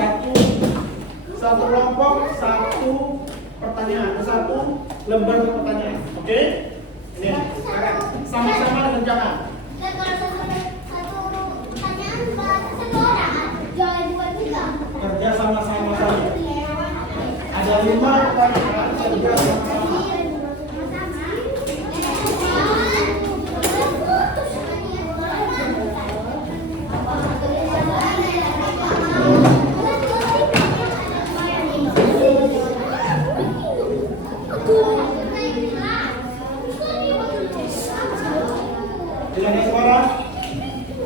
satu kelompok satu pertanyaan, satu lembar pertanyaan. Oke? Ini sekarang sama-sama dikerjakan. Dan kalau satu pertanyaan 5 pertanyaan kerja sama. Tidak ada suara.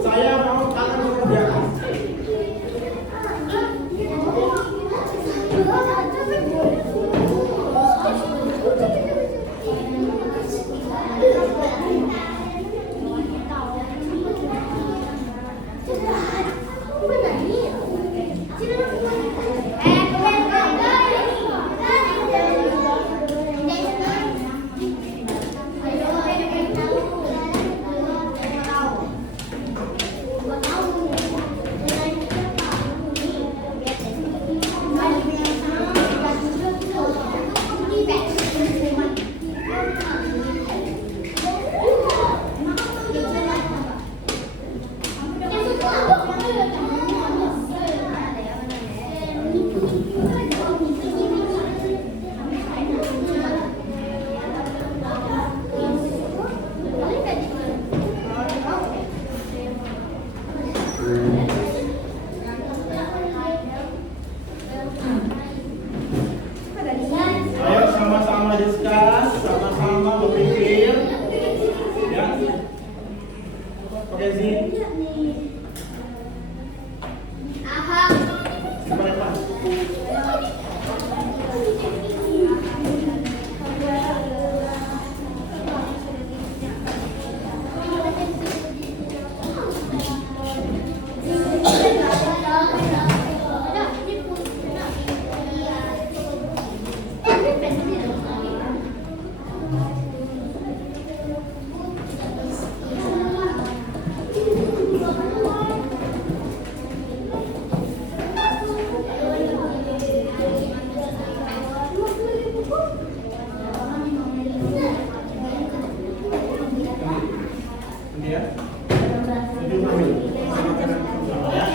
Saya mau kalian mengerjakan. Ayo sama-sama diskus, sama-sama berpikir. Ya. Oke sih. Sampai depan. Ini ya. Ini ambil. Ya.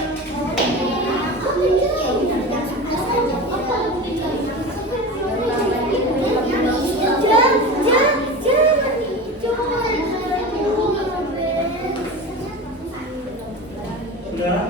Sudah.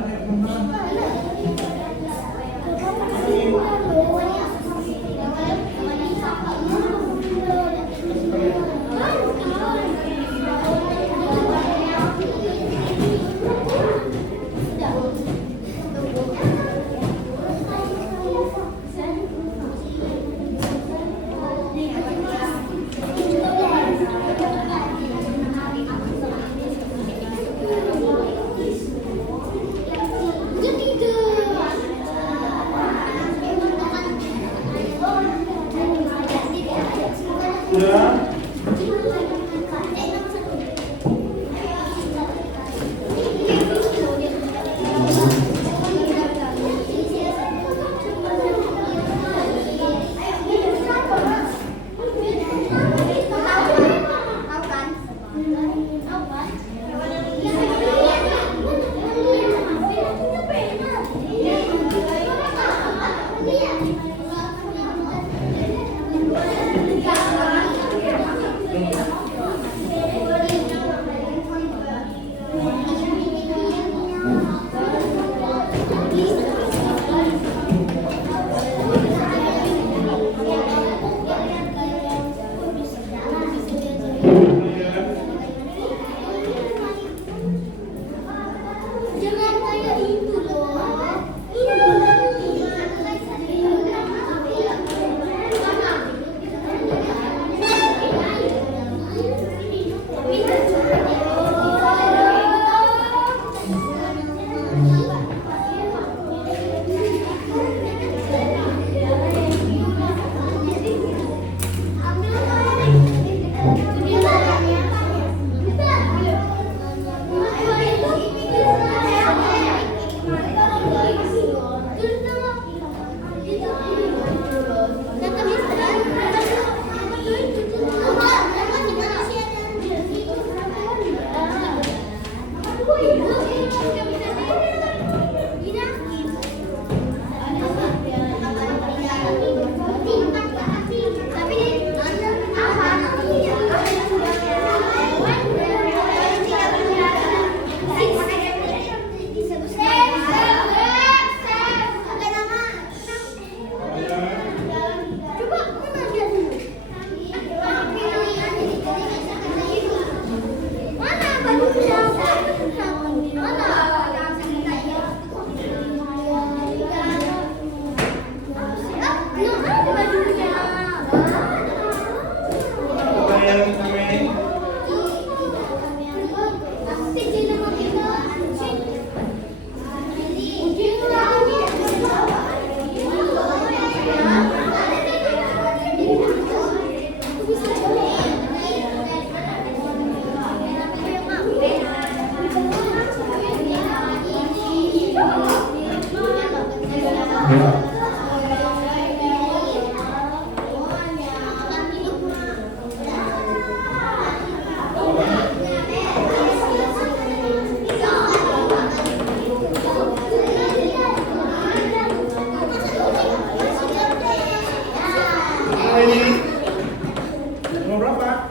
Sudah. Ini nomor berapa?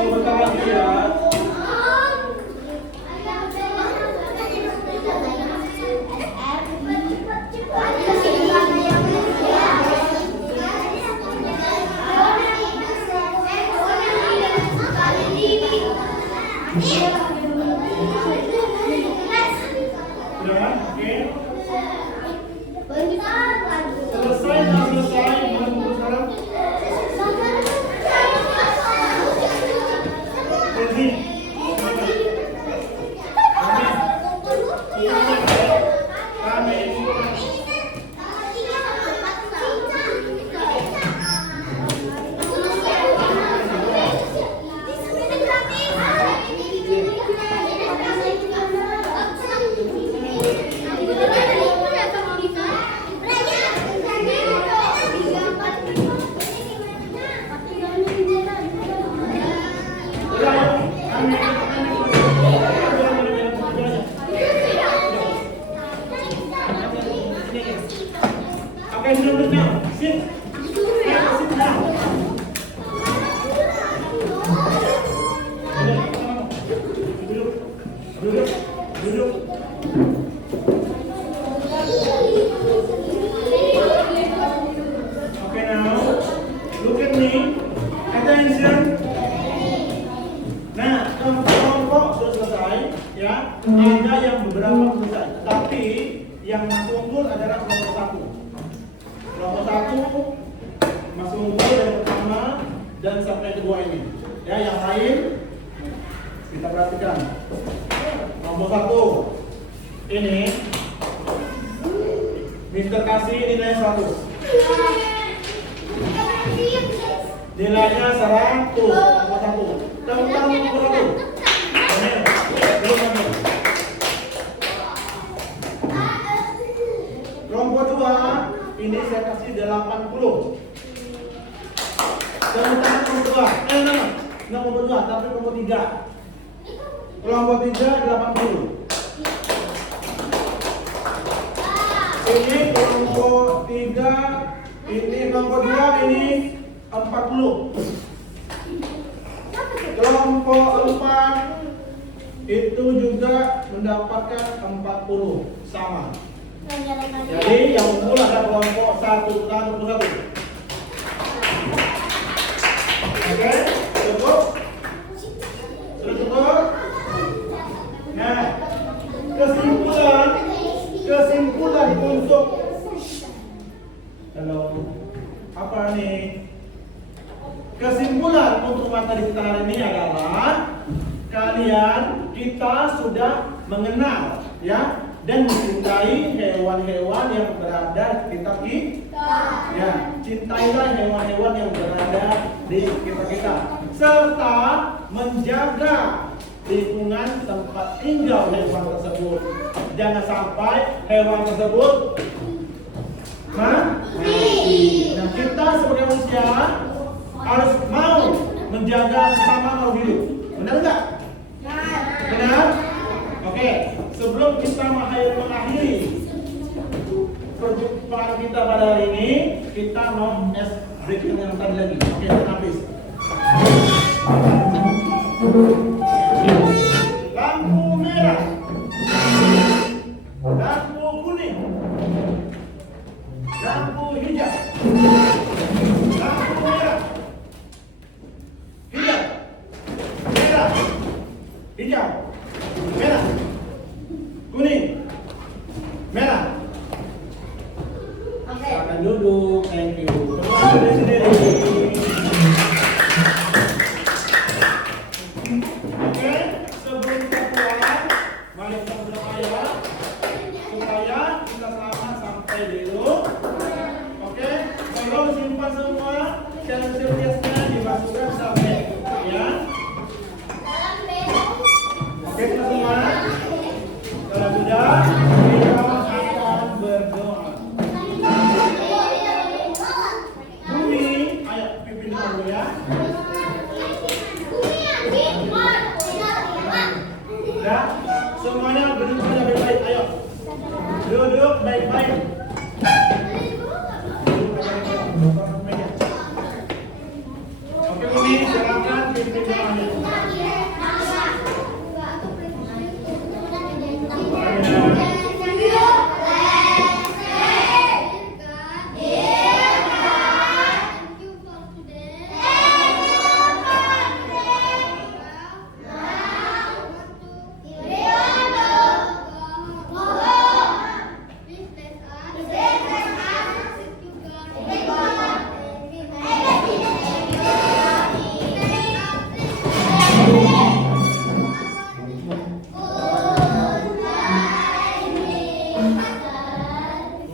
Sebentar lagi ya. Udah, oke. Selesai, nggak selesai? Mau tunggu sekarang? Jadi, Okay, sit down. Sit. Sit down. Duduk. Duduk. Duduk. Okay, now look at me. Attention. Nah, kelompok sudah selesai, ya. Ada yang beberapa selesai, tetapi yang masih unggul adalah kelompok satu. Kelompok satu masih unggul dari pertama dan sampai kedua ini. Ya, yang lain kita perhatikan. Kelompok satu ini Mister kasih nilai 100. Nilainya 100. Kelompok satu. Tentang kelompok satu. Kelompok dua ini saya kasih 80. Sementara kelompok dua, enggak kelompok dua, tapi kelompok tiga. Kelompok tiga 80. Ini kelompok tiga, ini kelompok dua, ini 40. Kelompok 4 itu juga mendapatkan 40 sama. Jadi yang unggul ada kelompok 1 dan 21. Oke, cukup? Sudah cukup? Nah, kesimpulan untuk halo, apa nih? Kesimpulan untuk materi kita hari ini adalah kita sudah mengenal, ya, dan mencintai hewan-hewan yang berada di sekitar kita. Ya, cintailah hewan-hewan yang berada di sekitar kita, serta menjaga lingkungan tempat tinggal hewan tersebut. Jangan sampai hewan tersebut mati. Nah, kita sebagai manusia harus mau menjaga sesama makhluk hidup. Benar enggak? Benar? Oke, sebelum kita mengakhiri perjumpaan kita pada hari ini, kita mau break yang tadi lagi. Oke, habis. Lampu merah, lampu kuning, lampu hijau. silakan duduk. Thank you. Terima kasih sendiri. Oke, sebelum kita pulang, mari kita berdoa ya, supaya kita selamat sampai di rumah. Oke, tolong simpan semua sel-sel-selnya dimasukkan sampai ya. Oke, kita semua. Kalau sudah, kita akan berdoa. Bumi, ayo pimpin dulu ya. Ya, semuanya duduk saja baik-baik. Ayo, duduk baik-baik. Oke, Bumi, silakan pimpin doanya.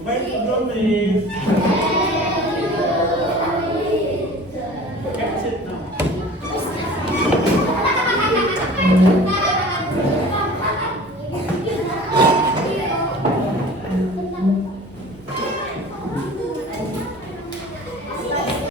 Baik, sebelum